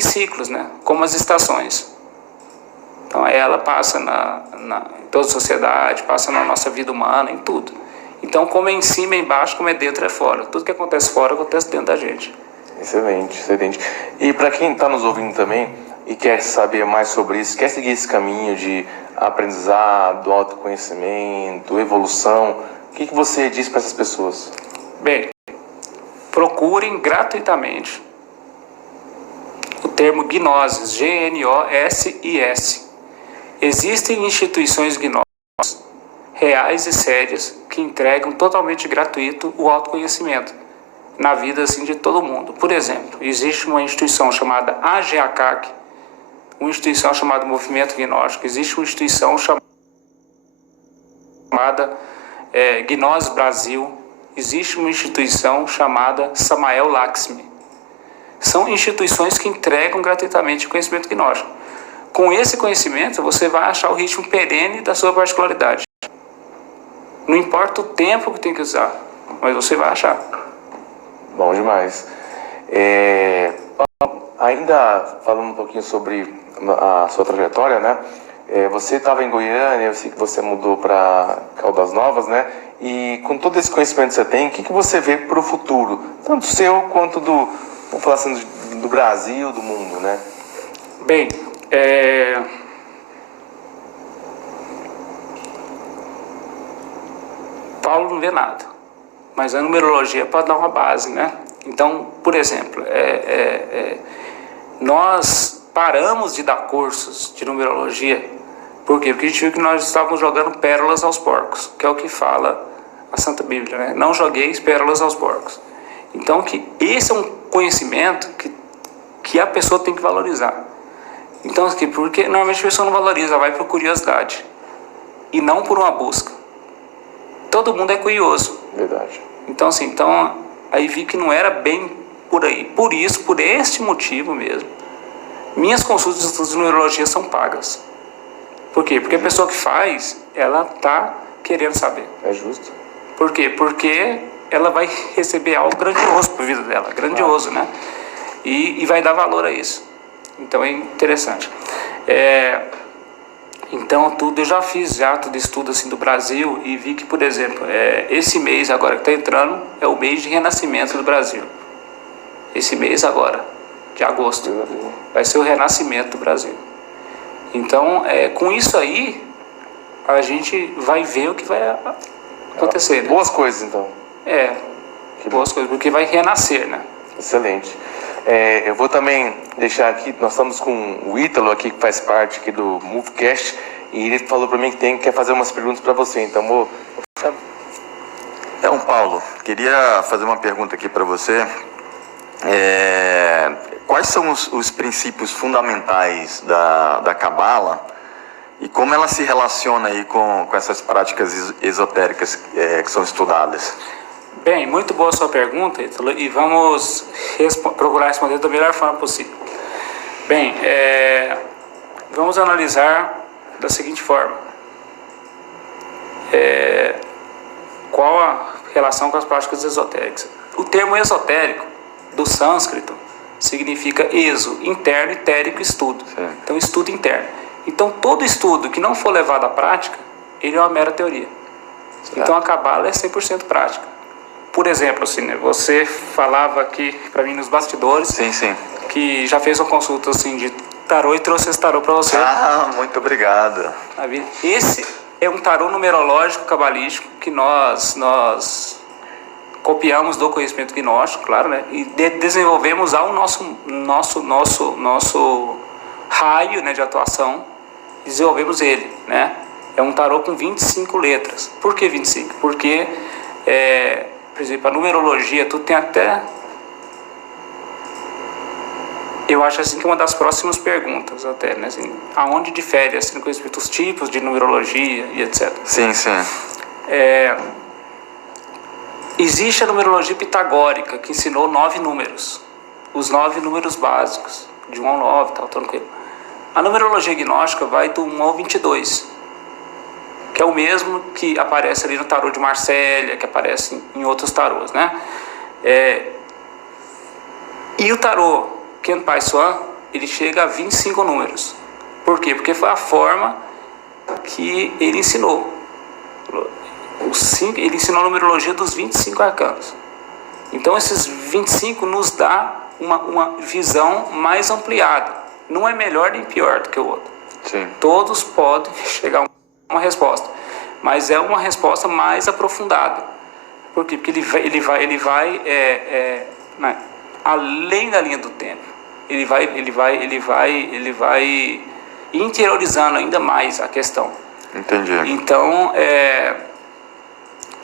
em ciclos, né? Como as estações. Então ela passa em toda a sociedade, passa na nossa vida humana, em tudo. Então como é em cima, é embaixo, como é dentro, é fora. Tudo que acontece fora, acontece dentro da gente. Excelente, excelente. E para quem está nos ouvindo também e quer saber mais sobre isso, quer seguir esse caminho de aprendizado, autoconhecimento, evolução, o que você diz para essas pessoas? Bem, procurem gratuitamente o termo Gnosis, G-N-O-S-I-S. Existem instituições gnósticas reais e sérias que entregam totalmente gratuito o autoconhecimento na vida assim, de todo mundo. Por exemplo, existe uma instituição chamada AGACAC, uma instituição chamada Movimento Gnóstico, existe uma instituição chamada Gnosis Brasil, existe uma instituição chamada Samael Lakshmi. São instituições que entregam gratuitamente o conhecimento gnóstico. Com esse conhecimento, você vai achar o ritmo perene da sua particularidade. Não importa o tempo que tem que usar, mas você vai achar. Bom demais. Ainda falando um pouquinho sobre a sua trajetória, né? Você estava em Goiânia, eu sei que você mudou para Caldas Novas, né? E com todo esse conhecimento que você tem, o que você vê para o futuro? Tanto seu quanto vamos falar assim, do Brasil, do mundo, né? Bem, Paulo não vê nada, mas a numerologia pode dar uma base, né? Então, por exemplo, nós paramos de dar cursos de numerologia. Por quê? Porque a gente viu que nós estávamos jogando pérolas aos porcos, que é o que fala a Santa Bíblia, né? Não jogueis pérolas aos porcos. Então, que esse é um conhecimento que a pessoa tem que valorizar. Então, porque normalmente a pessoa não valoriza, vai por curiosidade e não por uma busca. Todo mundo é curioso. Verdade. Então, assim, aí vi que não era bem por aí. Por isso, por este motivo mesmo, minhas consultas de estudos de numerologia são pagas. Por quê? Porque a pessoa que faz, ela está querendo saber. É justo. Por quê? Porque ela vai receber algo grandioso para a vida dela. Grandioso, né? E vai dar valor a isso. Então é interessante. Então eu já fiz tudo estudo assim do Brasil e vi que, por exemplo, esse mês agora que está entrando é o mês de renascimento do Brasil. Esse mês agora, de agosto, vai ser o renascimento do Brasil. Então, com isso aí, a gente vai ver o que vai acontecer. Né? Boas coisas, então. Boas coisas, porque vai renascer, né? Excelente. Eu vou também deixar aqui, nós estamos com o Ítalo aqui, que faz parte aqui do Movecast, e ele falou para mim que quer fazer umas perguntas para você, então vou... Então, Paulo, queria fazer uma pergunta aqui para você. Quais são os princípios fundamentais da Cabala e como ela se relaciona aí com essas práticas esotéricas que são estudadas? Bem, muito boa a sua pergunta, Ítalo, e vamos procurar responder da melhor forma possível. Bem, vamos analisar da seguinte forma. Qual a relação com as práticas esotéricas? O termo esotérico, do sânscrito, significa exo, interno, e térico, estudo. Certo. Então, estudo interno. Então, todo estudo que não for levado à prática, ele é uma mera teoria. Certo. Então, a Cabala é 100% prática. Por exemplo, assim, né, você falava aqui para mim nos bastidores, Sim. que já fez uma consulta assim, de tarô e trouxe esse tarô para você. Muito obrigado. Esse é um tarô numerológico cabalístico que nós copiamos do conhecimento gnóstico, claro, né? E desenvolvemos ao nosso raio, né, de atuação, desenvolvemos ele, né? É um tarô com 25 letras. Por que 25? Porque, por exemplo, a numerologia, tu tem até... Eu acho assim que uma das próximas perguntas até, né? Assim, aonde difere assim, no conhecimento, os tipos de numerologia e etc. Sim. Existe a numerologia pitagórica, que ensinou 9 números. Os 9 números básicos, de 1 ao 9, tal, tranquilo. A numerologia gnóstica vai do 1 ao 22, que é o mesmo que aparece ali no tarô de Marsella, que aparece em outros tarôs, né? E o tarô Khenpai Soan ele chega a 25 números. Por quê? Porque foi a forma que ele ensinou. Ele ensinou a numerologia dos 25 arcanos. Então esses 25 nos dá uma visão mais ampliada. Não é melhor nem pior do que o outro. Sim. Todos podem chegar a uma resposta, mas é uma resposta mais aprofundada. Por quê? Porque ele vai além da linha do tempo. Ele vai interiorizando ainda mais a questão. Entendi. Então é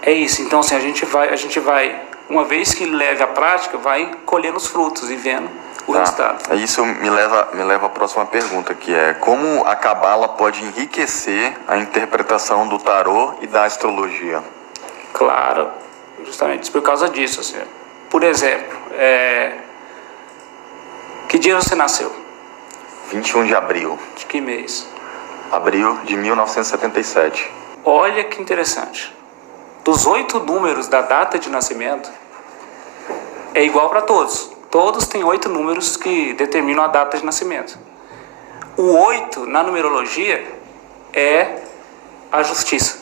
isso. Então assim, a gente vai, uma vez que leve à prática, vai colhendo os frutos e vendo o resultado. Isso me leva à próxima pergunta, que é como a Cabala pode enriquecer a interpretação do tarô e da astrologia? Claro, justamente por causa disso. Assim. Por exemplo, que dia você nasceu? 21 de abril. De que mês? Abril de 1977. Olha que interessante. Dos 8 números da data de nascimento, é igual para todos. Todos têm 8 números que determinam a data de nascimento. O 8, na numerologia, é a justiça.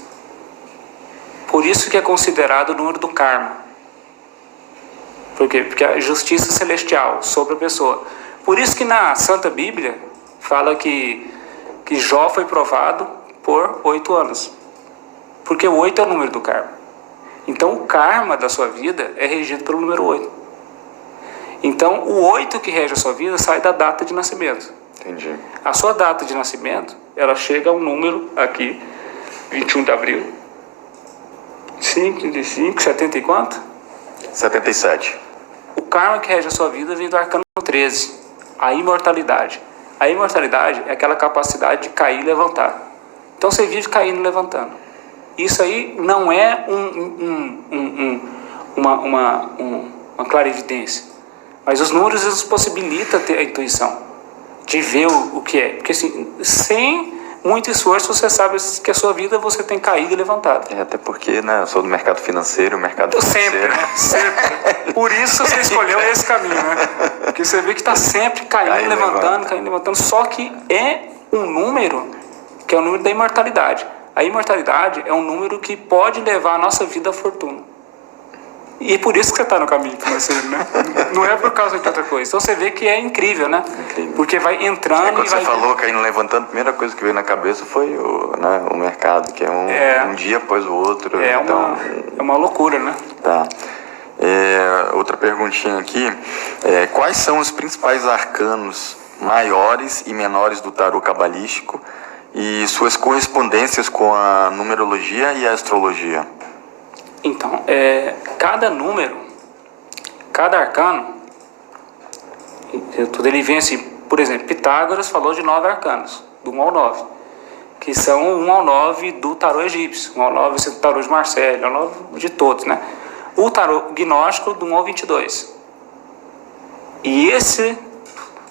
Por isso que é considerado o número do karma. Por quê? Porque é a justiça celestial sobre a pessoa. Por isso que na Santa Bíblia fala que Jó foi provado por 8 anos. Porque o 8 é o número do karma. Então o karma da sua vida é regido pelo número 8. Então o 8 que rege a sua vida sai da data de nascimento. Entendi. A sua data de nascimento, ela chega a um número aqui, 21 de abril. 5, 70 e quanto? 77. O karma que rege a sua vida vem do arcano 13, a imortalidade. A imortalidade é aquela capacidade de cair e levantar. Então você vive caindo e levantando. Isso aí não é uma clarividência. Mas os números eles possibilitam ter a intuição de ver o que é. Porque assim, sem muito esforço você sabe que a sua vida você tem caído e levantado. Até porque, né, eu sou do mercado financeiro, Sempre, né? Sempre. Por isso você escolheu esse caminho, né? Porque você vê que está sempre caindo e levantando. Só que é um número que é o número da imortalidade. A imortalidade é um número que pode levar a nossa vida à fortuna. E por isso que você está no caminho financeiro, né? Não é por causa de outra coisa. Então você vê que é incrível, né? Incrível. Porque vai entrando quando e vai... você falou caindo levantando, a primeira coisa que veio na cabeça foi o mercado, que é um dia após o outro. É uma loucura, né? Tá. Outra perguntinha aqui. Quais são os principais arcanos maiores e menores do tarô cabalístico e suas correspondências com a numerologia e a astrologia? Então, cada número, cada arcano, ele vem assim, por exemplo, Pitágoras falou de 9 arcanos, do 1 ao 9, que são o 1 ao 9 do tarô egípcio, 1 ao 9 é o tarô de Marselha, 1 ao 9 de todos, né? O tarô gnóstico do 1 ao 22. E esse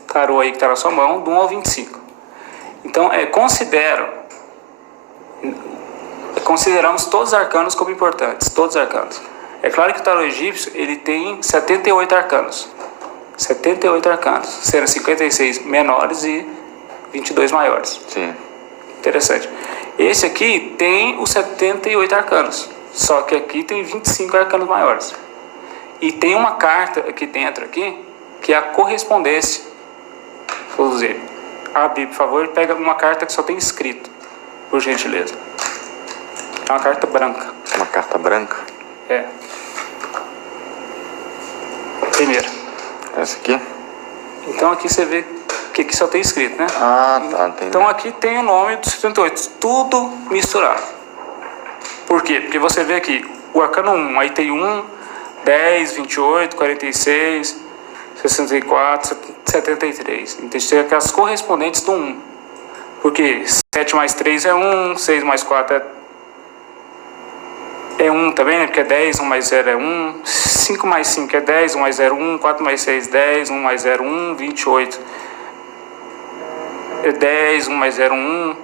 tarô aí que está na sua mão, do 1 ao 25. Então, consideramos todos os arcanos como importantes, todos os arcanos. É claro que o tarô egípcio, ele tem 78 arcanos. 78 arcanos, sendo 56 menores e 22 maiores. Sim. Interessante. Esse aqui tem os 78 arcanos, só que aqui tem 25 arcanos maiores. E tem uma carta aqui dentro, que é a correspondência. Vou dizer, abre, por favor, pega uma carta que só tem escrito, por gentileza. É uma carta branca. Uma carta branca? É. Primeira. Essa aqui? Então aqui você vê que aqui só tem escrito, né? Ah, tá, entendi. Então aqui tem o nome dos 78, tudo misturado. Por quê? Porque você vê aqui, o arcano 1, aí tem 1, 10, 28, 46, 64, 73. Então tem aquelas correspondentes do 1. Porque 7 mais 3 é 1, 6 mais 4 é 1 também, né? Porque é 10, 1 mais 0 é 1, 5 mais 5 é 10, 1 mais 0 1, 4 mais 6 10, 1 mais 0 1, 28 é 10, 1 mais 0 1,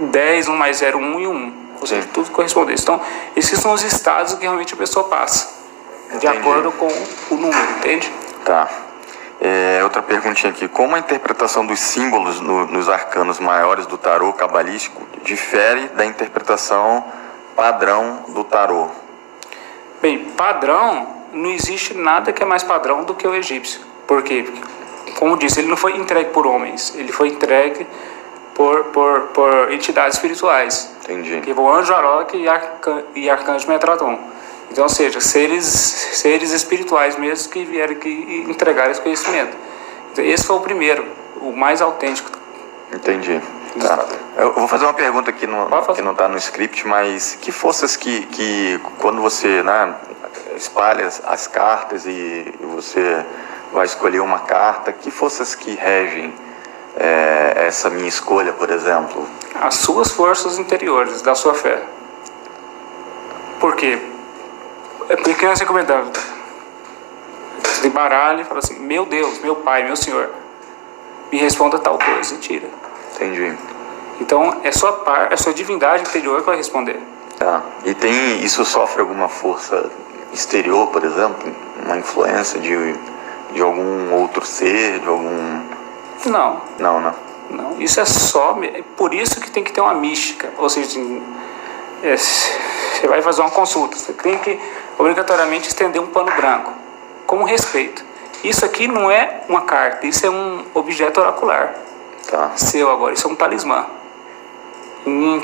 10, 1 mais 0 1 e 1. Ou seja, tudo correspondente. Então, esses são os estados que realmente a pessoa passa, de acordo com o número, entende? Tá. Outra perguntinha aqui. Como a interpretação dos símbolos nos arcanos maiores do tarô cabalístico difere da interpretação padrão do tarô? Bem, padrão, não existe nada que é mais padrão do que o egípcio. Por quê? Porque, como disse, ele não foi entregue por homens, ele foi entregue por entidades espirituais. Entendi. Que o anjo Aroque e arcanjo Metatron. Então, ou seja, seres espirituais mesmo que vieram aqui entregar esse conhecimento. Então, esse foi o primeiro, o mais autêntico. Entendi. Tá. Eu vou fazer uma pergunta que não está no script, mas que forças que quando você, né, espalha as cartas e você vai escolher uma carta, que forças que regem essa minha escolha, por exemplo? As suas forças interiores, da sua fé. Por quê? É porque você comentava, você baralha e fala assim, meu Deus, meu Pai, meu Senhor, me responda tal coisa, e tira. Entendi. Então, é sua divindade interior que vai responder. Tá. E isso sofre alguma força exterior, por exemplo? Uma influência de algum outro ser, de algum... Não. Não, né? Não, isso é só... Por isso que tem que ter uma mística. Ou seja, você vai fazer uma consulta, você tem que obrigatoriamente estender um pano branco, como respeito. Isso aqui não é uma carta, isso é um objeto oracular. Tá. Seu agora, isso é um talismã. Um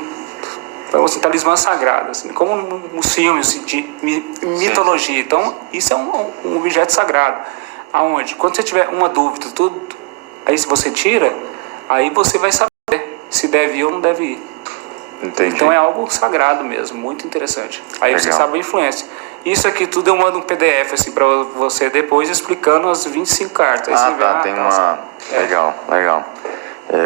talismã sagrado, assim, como nos filmes de mitologia. Então, isso é um objeto sagrado. Aonde? Quando você tiver uma dúvida, aí se você tira, aí você vai saber se deve ir ou não deve ir. Entendi. Então é algo sagrado mesmo, muito interessante. Aí Legal. você sabe a influência. Isso aqui tudo eu mando um PDF assim para você depois explicando as 25 cartas. Aí você Tá, vê, tem uma... Legal.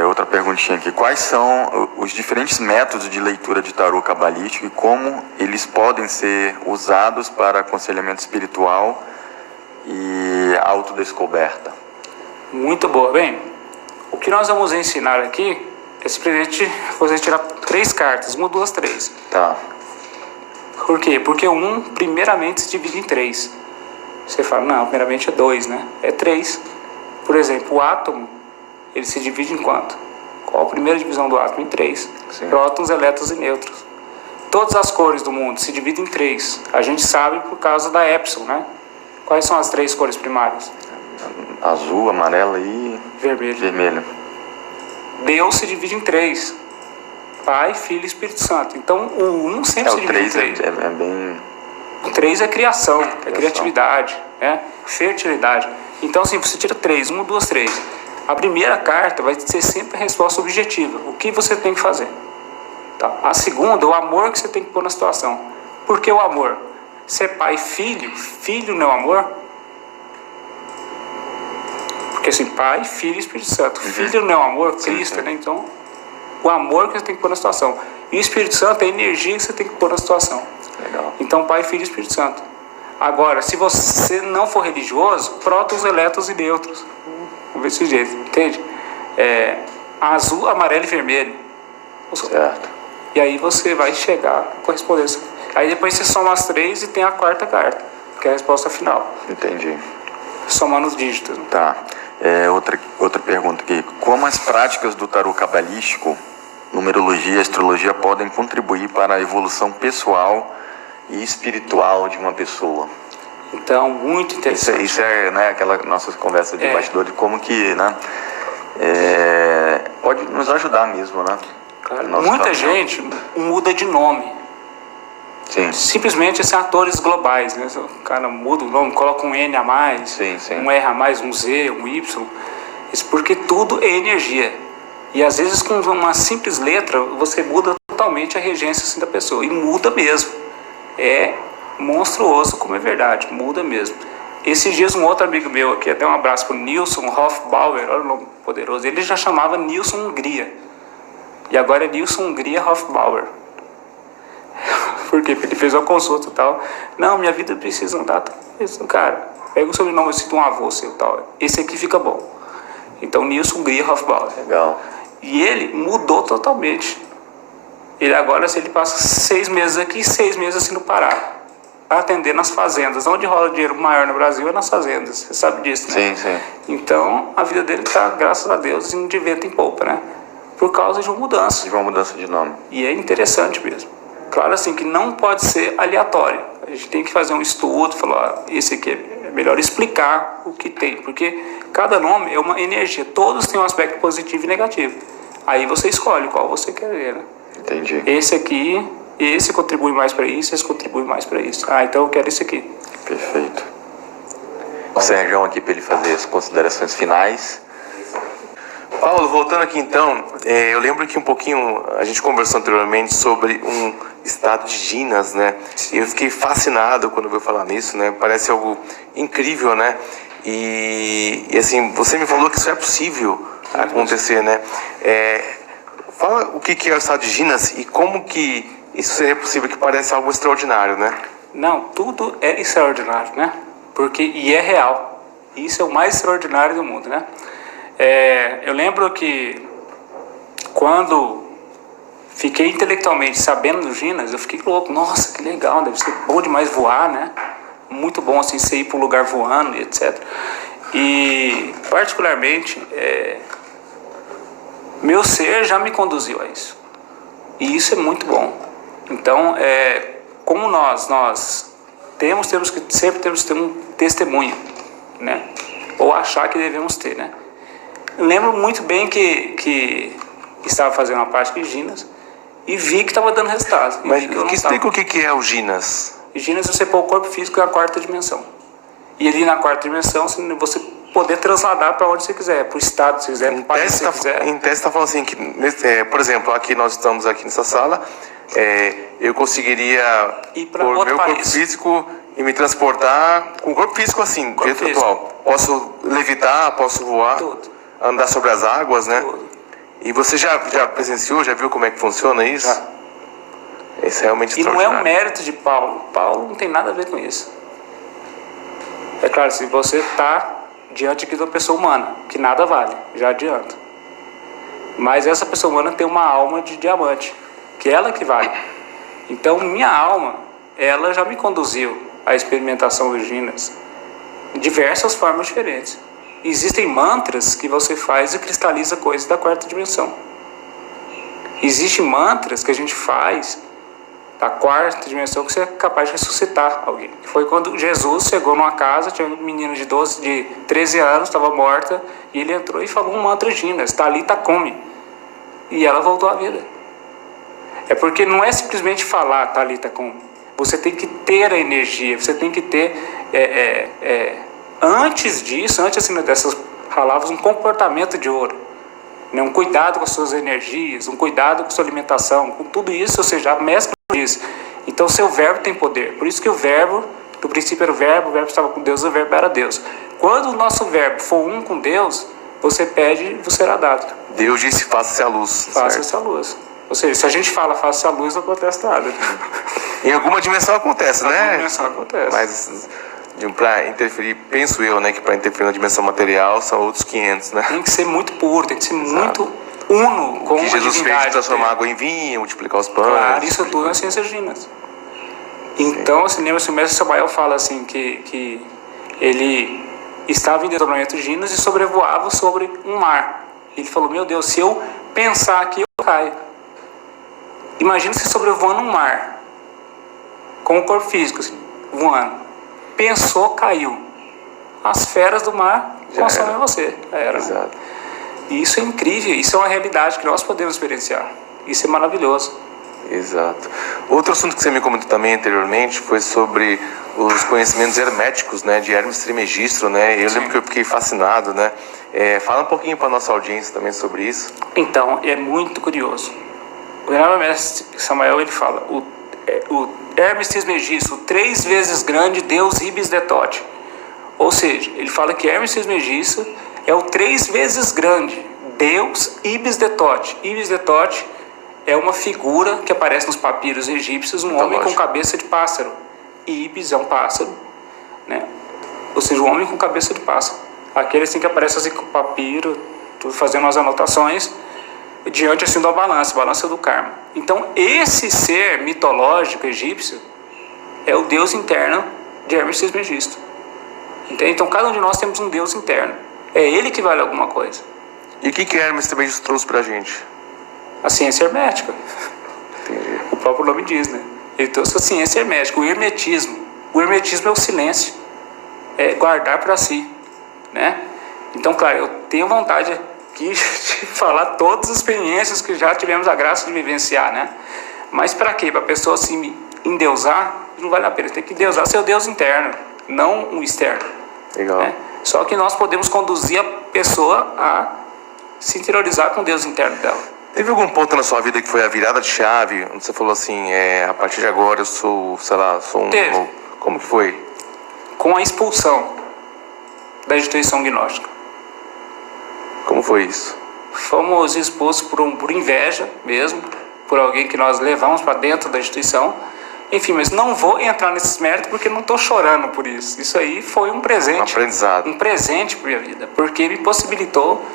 Outra perguntinha aqui. Quais são os diferentes métodos de leitura de tarô cabalístico e como eles podem ser usados para aconselhamento espiritual e autodescoberta? Muito boa. Bem, o que nós vamos ensinar aqui é simplesmente você tirar 3 cartas, 1, 2, 3. Tá. Por quê? Porque primeiramente, se divide em 3. Você fala, não, primeiramente é 2, né? É 3. Por exemplo, o átomo, ele se divide em quanto? Qual a primeira divisão do átomo? Em 3. Sim. Prótons, elétrons e nêutrons. Todas as cores do mundo se dividem em 3. A gente sabe por causa da Epson, né? Quais são as 3 cores primárias? Azul, amarela e... Vermelho. Deus se divide em 3. Pai, Filho e Espírito Santo. Então, o 1 sempre se divide em 3. É bem... O 3 é criação, é criatividade, né? Fertilidade. Então, assim, você tira 3, 1, 2, 3. A primeira carta vai ser sempre a resposta objetiva. O que você tem que fazer? Tá? A segunda, o amor que você tem que pôr na situação. Por que o amor? Ser pai e filho não é amor? Porque assim, Pai, Filho e Espírito Santo. Filho não é o amor, Cristo, sim. Né? Então, o amor que você tem que pôr na situação. E o Espírito Santo é a energia que você tem que pôr na situação. Legal. Então, Pai, Filho e Espírito Santo. Agora, se você não for religioso, prótons, elétrons e nêutrons. Vamos ver esse jeito, entende? Azul, amarelo e vermelho. Certo. E aí você vai chegar à correspondência. Aí depois você soma as 3 e tem a 4ª carta, que é a resposta final. Entendi. Somando os dígitos. Tá. Outra pergunta aqui. Como as práticas do tarô cabalístico, numerologia e astrologia podem contribuir para a evolução pessoal e espiritual de uma pessoa? Então, muito interessante. Isso é, né, aquela nossa conversa de bastidor de como que, né, pode nos ajudar mesmo, né? Claro. Muita gente muda de nome. Sim. Simplesmente assim, atores globais, né? O cara muda o nome, coloca um N a mais, sim. um R a mais, um Z, um Y. Isso porque tudo é energia. E às vezes com uma simples letra você muda totalmente a regência assim, da pessoa. E muda mesmo. É monstruoso como é verdade, muda mesmo. Esses dias um outro amigo meu aqui, até um abraço pro Nilson Hofbauer, olha o nome poderoso, ele já chamava Nilson Hungria. E agora é Nilson Hungria Hofbauer. Por quê? Porque ele fez uma consulta e tal. Não, minha vida precisa andar. Isso, cara, pega o sobrenome assim, de um avô seu e tal. Esse aqui fica bom. Então, Nilson Hungria Hofbauer. Legal. E ele mudou totalmente. Ele agora, ele passa 6 meses aqui e 6 meses assim no Pará. atender nas fazendas. Onde rola dinheiro maior no Brasil é nas fazendas. Você sabe disso, né? Sim, sim. Então, a vida dele está, graças a Deus, em de vento em polpa, né? Por causa de uma mudança. De uma mudança de nome. E é interessante mesmo. Claro, assim, que não pode ser aleatório. A gente tem que fazer um estudo, falar, esse aqui é melhor explicar o que tem. Porque cada nome é uma energia. Todos têm um aspecto positivo e negativo. Aí você escolhe qual você quer ver, né? Entendi. Esse aqui, esse contribui mais para isso, esse contribui mais para isso. Ah, então eu quero esse aqui. Perfeito. O Sérgio aqui para ele fazer as considerações finais. Paulo, voltando aqui então, eu lembro que um pouquinho, a gente conversou anteriormente sobre um estado de Ginas, né? E eu fiquei fascinado quando eu ouvi falar nisso, né? Parece algo incrível, né? E assim, você me falou que isso é possível acontecer, né? Fala o que é o estado de Ginas e como que isso seria possível, que parece algo extraordinário, né? Não, tudo é extraordinário, né? E é real. Isso é o mais extraordinário do mundo, né? Eu lembro que quando fiquei intelectualmente sabendo do Ginas, eu fiquei louco. Nossa, que legal, deve ser bom demais voar, né? Muito bom assim, você ir para um lugar voando e etc. E particularmente, meu ser já me conduziu a isso. E isso é muito bom. Então, como nós sempre temos que ter um testemunho, né? Ou achar que devemos ter, né? Eu lembro muito bem que estava fazendo uma parte de Ginas e vi que estava dando resultado. Mas explica o que é o Ginas. Ginas é você pôr o corpo físico na quarta dimensão. E ali na quarta dimensão você poder trasladar para onde você quiser, para o estado que você quiser, para o país que você quiser. Em teste está falando assim, que, por exemplo, aqui nós estamos aqui nessa sala, eu conseguiria pôr meu corpo físico e me transportar com o corpo físico assim, do jeito atual. Posso levitar, posso voar, andar sobre as águas, né? Tudo. E você já presenciou, já viu como é que funciona isso? Já. Isso é realmente E não é um extraordinário. mérito de Paulo. Paulo não tem nada a ver com isso. É claro, se você está diante aqui de uma pessoa humana, que nada vale, já adianta. Mas essa pessoa humana tem uma alma de diamante, que é ela que vale. Então, minha alma, ela já me conduziu à experimentação dos Ginas de diversas formas diferentes. Existem mantras que você faz e cristaliza coisas da quarta dimensão. Existem mantras que a gente faz da quarta dimensão que você é capaz de ressuscitar alguém. Foi quando Jesus chegou numa casa, tinha um menino de 13 anos, estava morta, e ele entrou e falou um mantra Ginas, Talita Kumi. E ela voltou à vida. É porque não é simplesmente falar Talita Kumi. Você tem que ter a energia, você tem que ter, antes disso, antes assim, dessas palavras, um comportamento de ouro. Né? Um cuidado com as suas energias, um cuidado com a sua alimentação, com tudo isso você já mescla isso. Então seu verbo tem poder. Por isso que o verbo, no princípio era o verbo estava com Deus, o verbo era Deus. Quando o nosso verbo for um com Deus, você pede e você será dado. Deus disse, faça-se a luz. Faça-se a luz. Ou seja, se a gente fala faça-se a luz, não acontece nada. Em alguma dimensão acontece, né? Em alguma dimensão acontece. Mas para interferir, penso eu, né, que para interferir na dimensão material são outros 500, né? Tem que ser muito puro, tem que ser muito uno com a que Jesus divindade. fez de transformar água em vinho, multiplicar os pães. Claro, isso tudo é ciência Ginas. Então, assim, lembra-se, o mestre Samael fala assim que ele estava em desdobramento de Ginas e sobrevoava sobre um mar. Ele falou, meu Deus, se eu pensar aqui, eu caio. Imagina você sobrevoando um mar, com o corpo físico, assim, voando. Pensou, caiu. As feras do mar consomem você. Já era. Exato. E isso é incrível, isso é uma realidade que nós podemos experienciar. Isso é maravilhoso. Exato. Outro assunto que você me comentou também anteriormente foi sobre os conhecimentos herméticos, né, de Hermes Trismegisto, né? Eu lembro que eu fiquei fascinado, né? Fala um pouquinho para nossa audiência também sobre isso. Então, é muito curioso. O Venerável Mestre Samael, ele fala, o Hermes Trismegisto, 3 vezes grande Deus Ibis de Tote. Ou seja, ele fala que Hermes Trismegisto é o 3 vezes grande Deus Ibis de Tote. Ibis de Tote é uma figura que aparece nos papiros egípcios, um homem com cabeça de pássaro. Ibis é um pássaro, né? Ou seja, um homem com cabeça de pássaro. Aquele assim que aparece assim com o papiro, fazendo as anotações, diante assim da balança do karma. Então, esse ser mitológico egípcio, é o Deus interno de Hermes Trismegisto. Entende? Então cada um de nós temos um Deus interno. É ele que vale alguma coisa. E o que Hermes Trismegisto trouxe pra gente? A ciência hermética. Entendi. O próprio nome diz, né? Ele trouxe a ciência hermética, o hermetismo. O hermetismo é o silêncio. É guardar para si, né? Então, claro, eu tenho vontade aqui de falar todas as experiências que já tivemos a graça de vivenciar, né? Mas para quê? Para a pessoa se endeusar, não vale a pena. Tem que endeusar seu Deus interno, não o externo. Legal. Né? Só que nós podemos conduzir a pessoa a se interiorizar com o Deus interno dela. Teve algum ponto na sua vida que foi a virada de chave, onde você falou assim, a partir de agora eu sou, sei lá, sou um... Teve. Como que foi? Com a expulsão da instituição gnóstica. Como foi isso? Fomos expulsos por inveja mesmo, por alguém que nós levamos para dentro da instituição. Enfim, mas não vou entrar nesses méritos porque não estou chorando por isso. Isso aí foi um presente. Um aprendizado. Um presente para minha vida, porque me possibilitou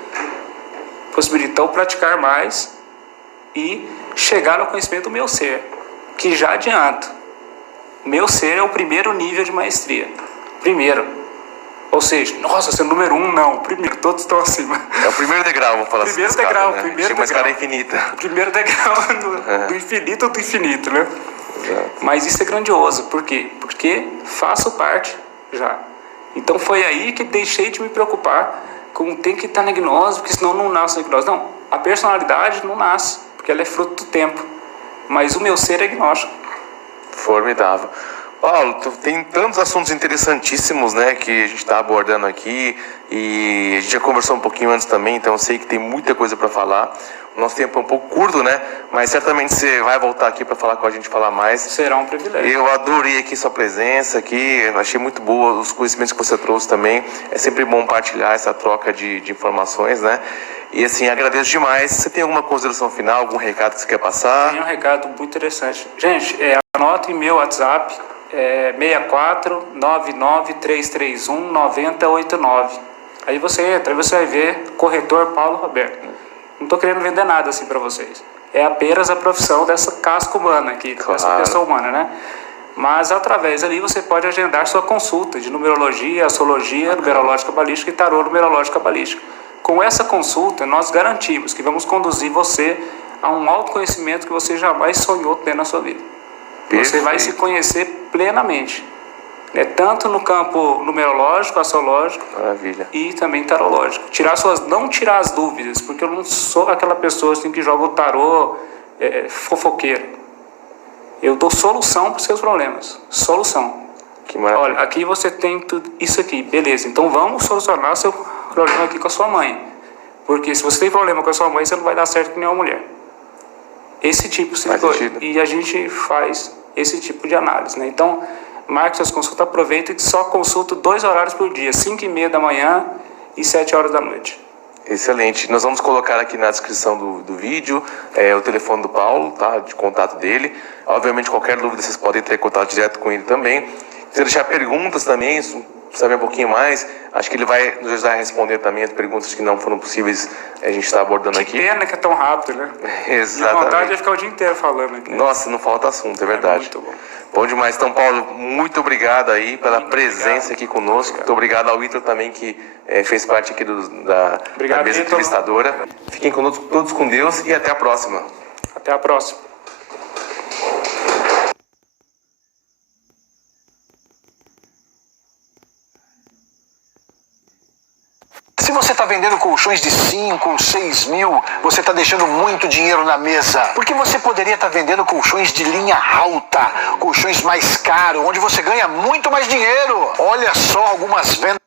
praticar mais e chegar ao conhecimento do meu ser, que já adianto. Meu ser é o primeiro nível de maestria. Primeiro. Ou seja, nossa, você é o número 1, não. O primeiro, todos estão acima. É o primeiro degrau, vamos falar Primeiro assim. degrau, Né? primeiro Tinha uma escada degrau. infinita. O primeiro degrau do infinito do infinito, né? Exato. Mas isso é grandioso. Por quê? Porque faço parte já. Então foi aí que deixei de me preocupar com tem que estar na gnose, porque senão não nasce na gnose. Não, a personalidade não nasce, porque ela é fruto do tempo. Mas o meu ser é gnóstico. Formidável. Paulo, tem tantos assuntos interessantíssimos, né, que a gente está abordando aqui e a gente já conversou um pouquinho antes também, então eu sei que tem muita coisa para falar. O nosso tempo é um pouco curto, né, mas certamente você vai voltar aqui para falar com a gente, falar mais. Será um privilégio. Eu adorei aqui sua presença aqui, eu achei muito boa os conhecimentos que você trouxe também. É sempre bom partilhar essa troca de informações, né? E assim, agradeço demais. Você tem alguma consideração final, algum recado que você quer passar? Tem um recado muito interessante. Gente, anotem meu WhatsApp, 649993319089. Aí você entra, aí você vai ver corretor Paulo Roberto. Não estou querendo vender nada assim para vocês. É apenas a profissão dessa casca humana aqui, Claro. dessa pessoa humana, né? Mas através ali você pode agendar sua consulta de numerologia, astrologia, numerológica balística e tarô numerológica balística. Com essa consulta, nós garantimos que vamos conduzir você a um autoconhecimento que você jamais sonhou ter na sua vida. Você vai se conhecer plenamente, né? Tanto no campo numerológico, astrológico Maravilha. e também tarológico. Não tirar as dúvidas, porque eu não sou aquela pessoa assim, que joga o tarô fofoqueiro. Eu dou solução para os seus problemas. Solução. Que maravilha. Olha, aqui você tem tudo isso aqui, beleza. Então vamos solucionar seu problema aqui com a sua mãe. Porque se você tem problema com a sua mãe, você não vai dar certo com nenhuma mulher. Esse tipo de coisa. E a gente faz esse tipo de análise, né? Então, marque suas consultas, aproveita e só consulta 2 horários por dia, 5h30 da manhã e 7 horas da noite. Excelente. Nós vamos colocar aqui na descrição do vídeo o telefone do Paulo, tá? De contato dele. Obviamente, qualquer dúvida, vocês podem ter contato direto com ele também. Se deixar perguntas também, saber um pouquinho mais, acho que ele vai nos ajudar a responder também as perguntas que não foram possíveis a gente está abordando aqui. Que pena que é tão rápido, né? Exatamente. A vontade é ficar o dia inteiro falando aqui. Nossa, não falta assunto, é verdade. Muito bom. Bom demais. Então, Paulo, muito obrigado aí pela presença aqui conosco. Muito obrigado ao Ítalo também, que fez parte aqui da mesa entrevistadora. Fiquem conosco, todos com Deus, e até a próxima. Até a próxima. Se você está vendendo colchões de 5 ou 6 mil, você está deixando muito dinheiro na mesa. Porque você poderia estar vendendo colchões de linha alta, colchões mais caros, onde você ganha muito mais dinheiro. Olha só algumas vendas.